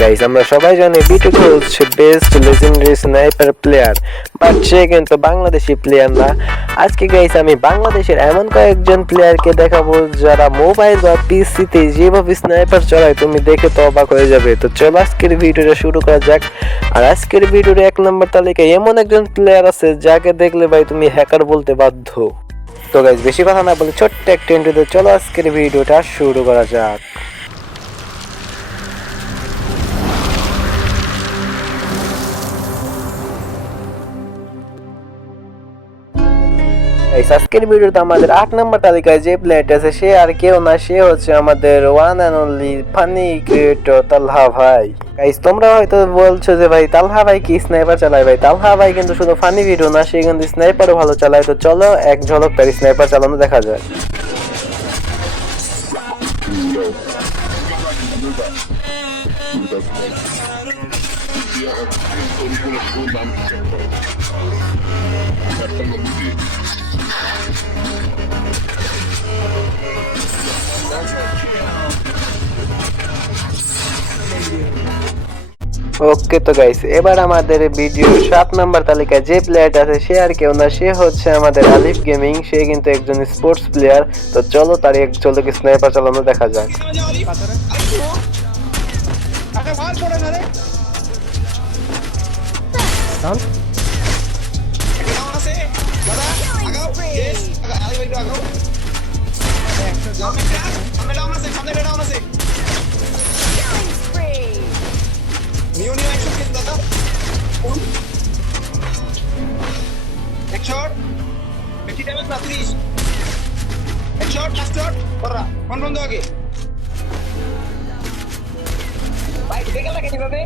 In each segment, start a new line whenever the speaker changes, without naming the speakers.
Guys আমরা সবাই জানি বিটুকে হচ্ছে best legendary sniper player but সে কিন্তু বাংলাদেশি প্লেয়ার না। আজকে গাইস আমি বাংলাদেশের এমন কয়েকজন প্লেয়ারকে দেখাবো যারা মোবাইল বা পিসিতে যেভাবে স্নাইপার চালায় তুমি দেখে তো অবাক হয়ে যাবে। তো চলো আজকের ভিডিওটা শুরু করা যাক। আর আজকের ভিডিওর এক নম্বর তালিকায় এমন একজন প্লেয়ার আছে যাকে দেখলে ভাই তুমি হ্যাকার বলতে বাধ্য। তো গাইস বেশি কথা না বলে ছোট্ট একটা ইন্টুতে চলো আজকের ভিডিওটা শুরু করা যাক। এই আজকের ভিডিওতে আমাদের আট নম্বর তালিকায় যে প্লেয়ারটা আছে, সে আর কেউ না, সে হচ্ছে আমাদের one and only funny creator Talha ভাই। গাইস তোমরা হয়তো বলছো যে ভাই, তালহা ভাই কি স্নাইপার চালায়? ভাই, তালহা ভাই কিন্তু শুধু ফানি ভিডিও না, সে কিন্তু স্নাইপারও ভালো চালায়। তো চলো, এক ঝলক তার স্নাইপার চালানো দেখা যায় ওকে তো গাইস এবার আমাদের ভিডিও সাত নাম্বার তালিকায় যে প্লেয়ারটা আছে, সে আর কেউ না, সে হচ্ছে আমাদের আলিফ গেমিং সে কিন্তু একজন স্পোর্টস প্লেয়ার তো চলো তার এক চলো কি স্নাইপার চালানো দেখা যাক।
আরে নিউ নিউ অ্যাকশন কিন্তু দাদা এক শট বেশি ড্যামেজ না 30 এক শট লাস্ট শট পড়া কোন বন্ধ আগে ভাই দেখে লাগে কীভাবে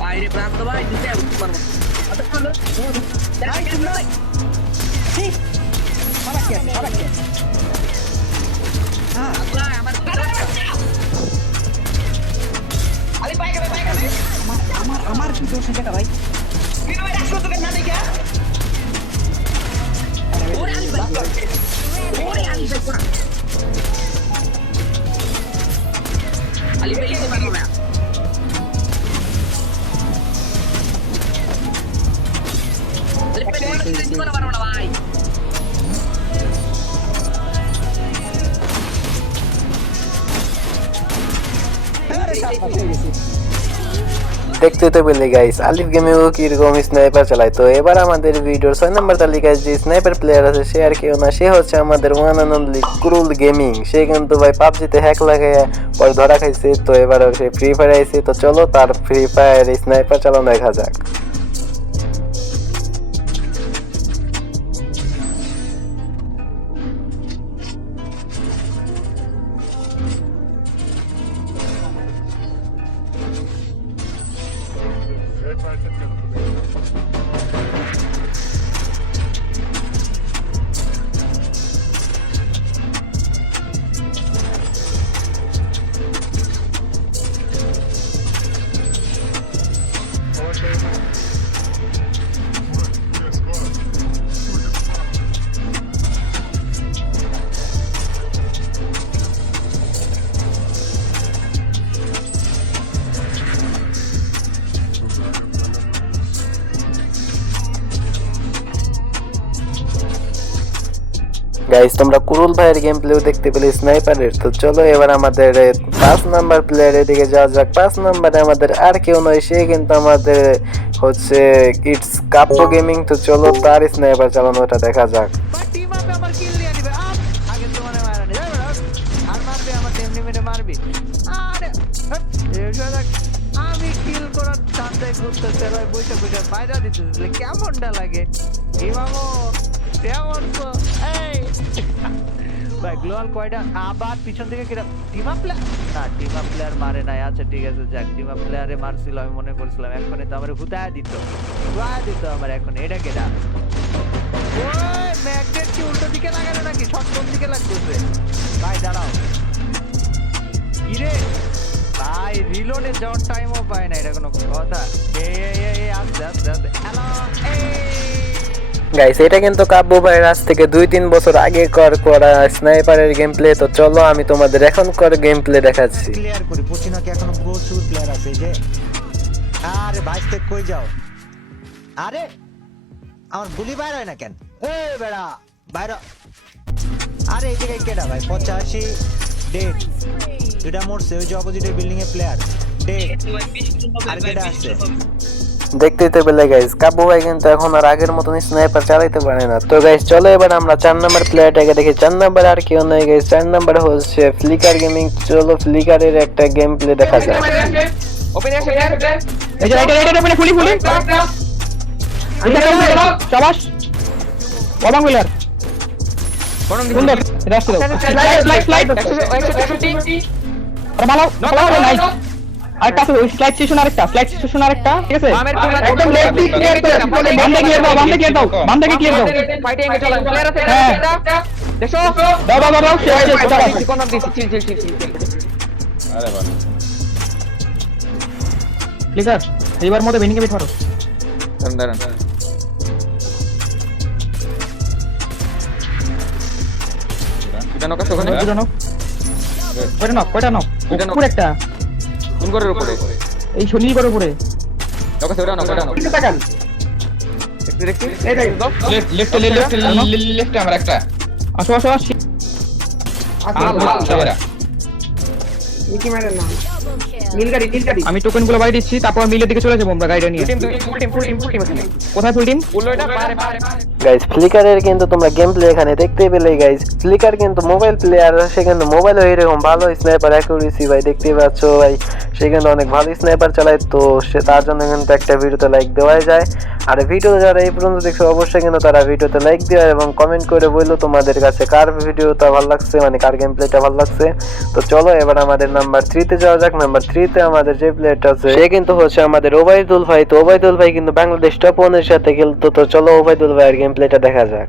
বাইরে প্রান্ত ভাই দিতে উঠতে পারব কেন ঠিক মারা কে আমার
আরে পাই গেলে পাই গেলে
আমার আমার আমার কি দোষ এটা ভাই
বিনো ভাই রাখো তোকে না দেখা
ওরে আলি ভাই ওরে আলি ভাই কোনা আলি ভাই দিতে পারব না আলি
দেখতে তো পেলে গাইস আলিফ গেমে ও কীরকম স্নাইপার চালায়? তো এবার আমাদের ভিডিওর ছয় নম্বর তালিকায় যে স্নাইপার প্লেয়ার আছে, সে আর কেউ না। সে হচ্ছে আমাদের ওয়ান অ্যান্ড অনলি ক্রুল গেমিং সে কিন্তু ভাই পাবজিতে হ্যাক লাগাইয়া পরে ধরা খাইছে। তো এবার সে ফ্রি ফায়ার আইছে। তো চলো তার ফ্রি ফায়ার স্নাইপার চালানো দেখা যাক। fark etmedim. গাইস তোমরা কুরুল ভাইয়ের গেম প্লেও দেখতে পেলে স্নাইপারের তো চলো এবার আমাদের পাঁচ নাম্বার প্লেয়ারের দিকে যাওয়া যাক। পাঁচ নাম্বারে আমাদের আর কেউ নয়, সে কিন্তু আমাদের হচ্ছে ইটস কাপ্প গেমিং তো চলো তার স্নাইপার চালানোটা দেখা যাক।
মানে কেমনটা লাগে? ইমামো কেমন তো এই। আবার পিছন থেকে আচ্ছা মনে করছিলাম এখন কি উল্টো দিকে লাগানো নাকি? কোন দিকে ভাই, দাঁড়াও। যাওয়ার টাইমও পায় না, এটা কোনো কথা। আস্তে আস্তে আস্তে। হ্যালো এই।
গাইস এটা কিন্তু কাব্য ভাইয়ের আজ থেকে দুই তিন বছর আগে কর করা স্নাইপারের গেম প্লে তো চলো আমি তোমাদের এখন কর গেম প্লে দেখাচ্ছি
ক্লিয়ার করি এখনও প্রচুর প্লেয়ার আছে যে।
আরে বাইসতে কই যাও? আরে আমার গুলি বাইর হয় না কেন? এ বেড়া বাইর হ। আরে এই জায়গায় কেডা ভাই? পঁচাশি ডেট দুটা মরছে ওই যে অপোজিটের বিল্ডিং এর প্লেয়ার ডেট আর কেডা আছে।
দেখতেই তো পেলে গাইস কাবু ভাই কিন্তু এখন আর আগের মতন স্নাইপার চালাইতে পারে না। তো গাইস চলো এবার আমরা চার নাম্বার প্লেয়ারটাকে দেখি। চার নাম্বার আর কেউ নয় গাইস চার নাম্বার হচ্ছে ফ্লিকার গেমিং চলো ফ্লিকারের একটা গেম প্লে দেখা যায়
ওপেন আছে
এই যে রাইট রাইট ওপেনে ফুলি ফুলি। চাবাস ওবাং বিলার সুন্দর। আরেকটা আছে ওই স্লাইড স্টেশন আরেকটা স্লাইড স্টেশন আরেকটা ঠিক আছে? একদম লেফট দিক ক্লিয়ার করে বাম দিকে ক্লিয়ার দাও বাম দিকে ক্লিয়ার দাও বাম দিকে ক্লিয়ার দাও।
ফাইটিং এ চলা প্লেয়ার আছে
হ্যাঁ।
দেখো
দাও দাও দাও দাও শেষ শেষ
কোন চিল চিল চিল চিল
ক্লিয়ার এইবার মধ্যে বেনিকে বিট মারো দুটো নাও কয়টা নাও কয়টা নাও উপরে একটা। এই শনি করে উপরে এই দেখ
লেফট লেফট লেফট আমার একটা।
আসো আসো আসো। আমি টোকেনগুলো বাড়ি দিচ্ছি তারপর মিলের দিকে চলে যাব আমরা গাড়িটা নিয়ে।
টিম দুই full team full team full team এখানে
কোথায় ফুল টিম
ফুল এটা পারে পারে
গাইস ফ্লিকারের কিন্তু তোমরা গেম প্লে এখানে দেখতেই পেলে গাইস ফ্লিকার কিন্তু মোবাইল প্লেয়ার সে কিন্তু মোবাইলও এরকম ভালো স্নাইপার অ্যাকুরেসি ভাই দেখতেই পাচ্ছ ভাই। সে কিন্তু অনেক ভালো স্নাইপার চালায়, তো সে তার জন্য কিন্তু একটা ভিডিওতে লাইক দেওয়াই যায়। আর ভিডিও যারা এই পর্যন্ত দেখছ, অবশ্যই কিন্তু তারা ভিডিওতে লাইক দেওয়া এবং কমেন্ট করে বলল তোমাদের কাছে কার ভিডিওটা ভালো লাগছে মানে কার গেম প্লেটা ভালো লাগছে। তো চলো এবার আমাদের নাম্বার থ্রিতে যাওয়া যাক। নাম্বার থ্রিতে আমাদের যে প্লেয়ারটা আছে, সে কিন্তু হচ্ছে আমাদের ওবায়দুল ভাই। তো ওবায়দুল ভাই কিন্তু বাংলাদেশ টপ ওয়ানের সাথে খেলতো, তো চলো ওবায়দুল ভাইয়ের গেম প্লেটা দেখা যাক।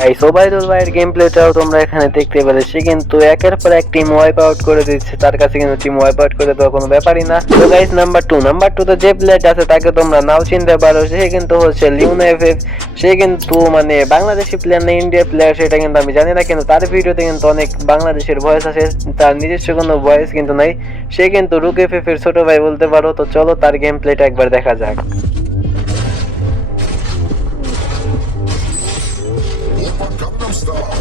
গাইস ওবায়দুল ভাইয়ের গেম প্লেটাও তোমরা এখানে দেখতে পেলে সে কিন্তু একের পর এক টিম ওয়াইপ আউট করে দিচ্ছে। তার কাছে কিন্তু টিম ওয়াইপ আউট করে দেওয়া কোনো ব্যাপারই না। তো guys number two number two তো যে প্লেয়ারটা আছে তাকে তোমরা নাও চিনতে পারো। সে কিন্তু হচ্ছে লিউনা এফ সে কিন্তু মানে বাংলাদেশি প্লেয়ার না ইন্ডিয়া প্লেয়ার সেটা কিন্তু আমি জানি না, কিন্তু তার ভিডিওতে কিন্তু অনেক বাংলাদেশের ভয়েস আছে। তার নিজস্ব কোনো ভয়েস কিন্তু নাই। সে কিন্তু রুক এফ এর ছোট ভাই বলতে পারো। তো চলো তার গেম প্লেটা একবার দেখা যাক। all.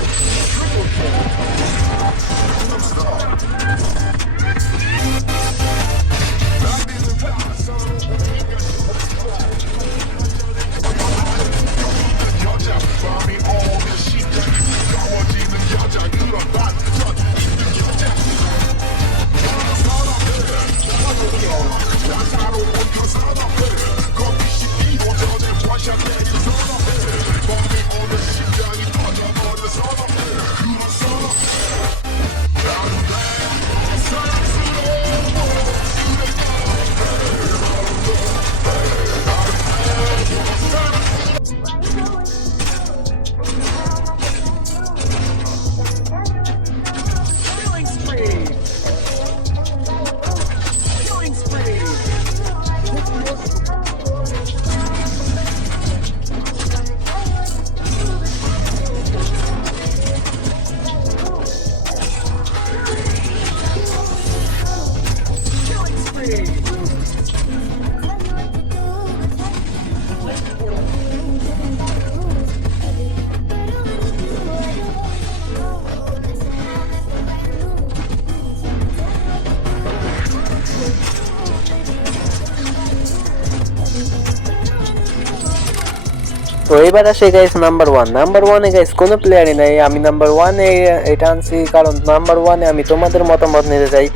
তো এবার আসে গাইস নাম্বার ওয়ান নাম্বার ওয়ানে গাইস কোনো প্লেয়ারই নাই। আমি নাম্বার ওয়ানে এটা আনছি কারণ নাম্বার ওয়ানে আমি তোমাদের মতামত নিতে চাই।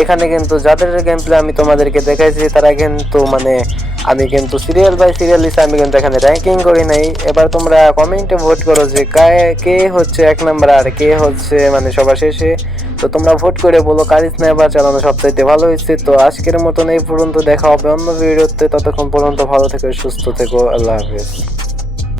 এখানে কিন্তু যাদের গেম প্লে আমি তোমাদেরকে দেখাইছি, তারা কিন্তু মানে আমি কিন্তু সিরিয়াল বাই সিরিয়াল লিস্টে আমি কিন্তু এখানে র্যাঙ্কিং করি নাই। এবার তোমরা কমেন্টে ভোট করো যে কে হচ্ছে এক নাম্বার আর কে হচ্ছে মানে সবার শেষে। তো তোমরা ভোট করে বলো কার স্নাইপার চালানো সবচাইতে ভালো হয়েছে। তো আজকের মতন এই পর্যন্ত দেখা হবে অন্য ভিডিওতে ততক্ষণ পর্যন্ত ভালো থেকো, সুস্থ থেকো। আল্লাহ হাফিজ।